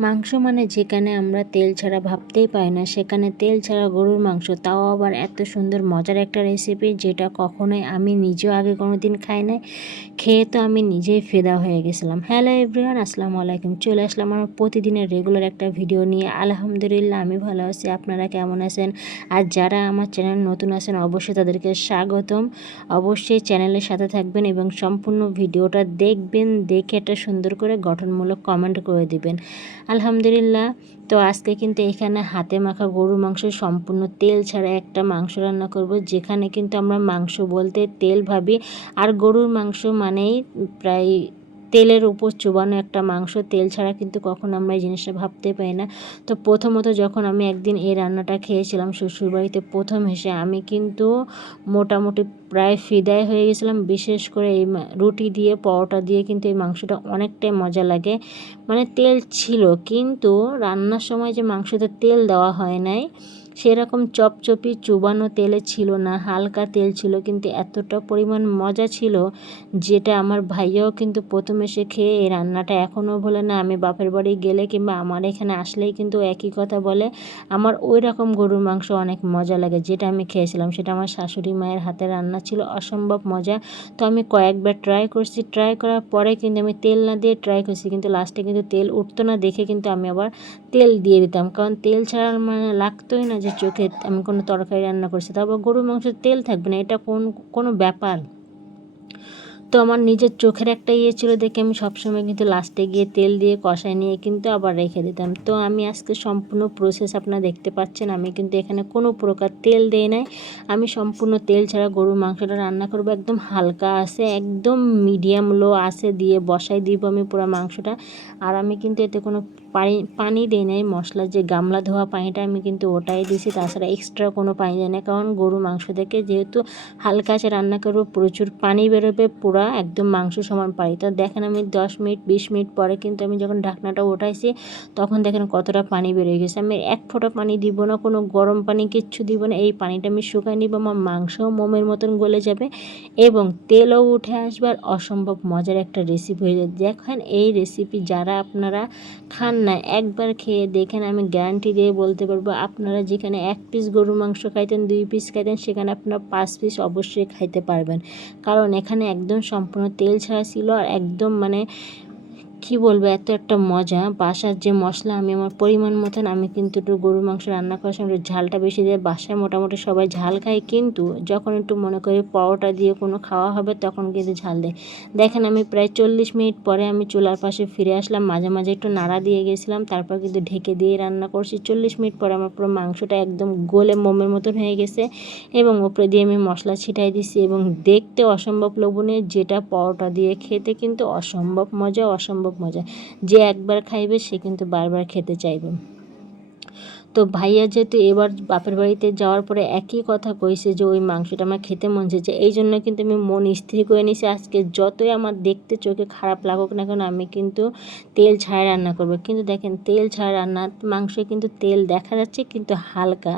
মাংস মানে যেখানে আমরা তেল ছাড়া ভাবতেই পাই না, সেখানে তেল ছাড়া গরুর মাংস। তাও আবার এত সুন্দর, মজার একটা রেসিপি যেটা কখনোই আমি নিজেও আগে কোনো দিন খাই নাই, খেয়ে তো আমি নিজেই ফেদা হয়ে গেছিলাম। হ্যালো এভরিওয়ান, আসসালামু আলাইকুম। চলে আসলাম আমার প্রতিদিনের রেগুলার একটা ভিডিও নিয়ে। আলহামদুলিল্লাহ, আমি ভালো আছি। আপনারা কেমন আছেন? আর যারা আমার চ্যানেল নতুন আছেন, অবশ্যই তাদেরকে স্বাগতম। অবশ্যই চ্যানেলের সাথে থাকবেন এবং সম্পূর্ণ ভিডিওটা দেখবেন, দেখে একটা সুন্দর করে গঠনমূলক কমেন্ট করে দিবেন। আলহামদুলিল্লাহ। তো আজকে কিন্তু এখানে হাতে মাখা গরু মাংস সম্পূর্ণ তেল ছাড়া একটা মাংস রান্না করব, যেখানে কিন্তু আমরা মাংস বলতে তেল ভাবি। আর গরুর মাংস মানেই প্রায় তেলের উপর চুবানো একটা মাংস, তেল ছাড়া কিন্তু কখনো আমরা এই জিনিসটা ভাবতে পারি না। তো প্রথমত যখন আমি একদিন এই রান্নাটা খেয়েছিলাম শ্বশুরবাড়িতে প্রথম এসে আমি কিন্তু মোটামুটি প্রায় ফিদায় হয়ে গেছিলাম। বিশেষ করে এই রুটি দিয়ে, পরোটা দিয়ে কিন্তু এই মাংসটা অনেকটাই মজা লাগে। মানে তেল ছিল, কিন্তু রান্নার সময় যে মাংসতে তেল দেওয়া হয় নাই সেরকম চপচপি চুবানো তেলে ছিল না, হালকা তেল ছিল, কিন্তু এতটা পরিমাণ মজা ছিল যেটা আমার ভাইয়াও কিন্তু প্রথম এসে খেয়ে এই রান্নাটা এখনও বলে না। আমি বাপের বাড়ি গেলে কিংবা আমার এখানে আসলেই কিন্তু একই কথা বলে, আমার ওই রকম গরুর মাংস অনেক মজা লাগে যেটা আমি খেয়েছিলাম। সেটা আমার শাশুড়ি মায়ের হাতে রান্না ছিল, অসম্ভব মজা। তো আমি কয়েকবার ট্রাই করছি ট্রাই করার পরে কিন্তু আমি তেল না দিয়ে ট্রাই করছি, কিন্তু লাস্টে কিন্তু তেল উঠতো না দেখে কিন্তু আমি আবার তেল দিয়ে দিতাম। কারণ তেল ছাড়া মানে লাগতোই না। যে চোখে আমি কোনো তরকারি রান্না করছি, তারপর গরুর মাংস তেল থাকবে না, এটা কোন, কোনো ব্যাপার? তো আমার নিজের চোখের একটা ইয়ে ছিল দেখে আমি সবসময় কিন্তু লাস্টে গিয়ে তেল দিয়ে কষায় নিয়ে কিন্তু আবার রেখে দিতাম। তো আমি আজকে সম্পূর্ণ প্রসেস আপনারা দেখতে পাচ্ছেন, আমি কিন্তু এখানে কোনো প্রকার তেল দেই নাই। আমি সম্পূর্ণ তেল ছাড়া গরুর মাংসটা রান্না করব, একদম হালকা আছে, একদম মিডিয়াম লো আছে দিয়ে বসাই দিব আমি পুরো মাংসটা। আর আমি কিন্তু এতে কোনো পানি পানি দিই নাই, মশলার যে গামলা ধোয়া পানিটা আমি কিন্তু ওটাই দিয়েছি তাছাড়া এক্সট্রা কোনো পানি দেয় না কারণ গরু মাংস থেকে যেহেতু হালকা আছে, রান্না করব, প্রচুর পানি বেরোবে, পুরা একদম মাংস সমান পানি। তো দেখেন আমি দশ মিনিট, বিশ মিনিট পরে কিন্তু আমি যখন ঢাকনাটা ওঠাইছি তখন দেখেন কতটা পানি বেরোয় গেছে। আমি এক ফোঁটা পানি দিব না, কোনো গরম পানি কিচ্ছু দিব না। এই পানিটা আমি শুকাই নিব, আমার মাংসও মোমের মতন গলে যাবে এবং তেলও উঠে আসবার অসম্ভব মজার একটা রেসিপি হয়ে যাবে। দেখেন এই রেসিপি যারা আপনারা খান না, একবার খেয়ে দেখেন আমি গ্যারান্টি দিয়ে বলতে পারব, আপনারা যেখানে এক পিস গরু মাংস খাইতেন, দুই পিস খাইতেন, সেখানে আপনারা পাঁচ পিস অবশ্যই খাইতে পারবেন। কারণ এখানে একদম সম্পূর্ণ তেল ছাড়া ছিল আর একদম মানে কি বলব, এত একটা মজা। বাসার যে মশলা, আমি আমার পরিমাণ মতন, আমি কিন্তু একটু গরুর মাংস রান্না করার সময় ঝালটা বেশি দিয়ে বাসায় মোটামুটি সবাই ঝাল খায়। কিন্তু যখন একটু মনে করি পরোটা দিয়ে কোনো খাওয়া হবে, তখন কিন্তু ঝাল দেয়। দেখেন, আমি প্রায় চল্লিশ মিনিট পরে আমি চুলার পাশে ফিরে আসলাম। মাঝে মাঝে একটু নাড়া দিয়ে গেছিলাম, তারপর কিন্তু ঢেকে দিয়ে রান্না করছি। চল্লিশ মিনিট পরে আমার পুরো মাংসটা একদম গোলে মোমের মতন হয়ে গেছে এবং ওপরে দিয়ে আমি মশলা ছিটাই দিছি এবং দেখতে অসম্ভব লোভনীয়, যেটা পরোটা দিয়ে খেতে কিন্তু অসম্ভব মজা, অসম্ভব মজা। যে একবার খাইবে, সে কিন্তু বারবার খেতে চাইবে। তো ভাইয়া যেহেতু এবার বাপের বাড়িতে যাওয়ার পরে একই কথা কইছে যে, ওই মাংসটা আমার খেতে মন চেয়েছে এই জন্য কিন্তু আমি মন স্থির করে নিছি আজকে যতই আমার দেখতে, চোখে খারাপ লাগুক না কেন, আমি কিন্তু তেল ছাড়া রান্না করব। কিন্তু দেখেন, তেল ছাড়া রান্না মাংসে কিন্তু তেল দেখা যাচ্ছে কিন্তু হালকা।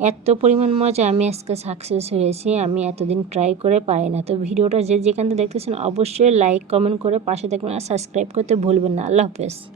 এত পরিমাণ মজা, আমি আজকে সাকসেস হয়েছি, আমি এতদিন ট্রাই করে পাই না। তো ভিডিওটা যে যেখান থেকে দেখতেছেন, অবশ্যই লাইক কমেন্ট করে পাশে দেখবেন আর সাবস্ক্রাইব করতে ভুলবেন না। আল্লাহ হাফেজ।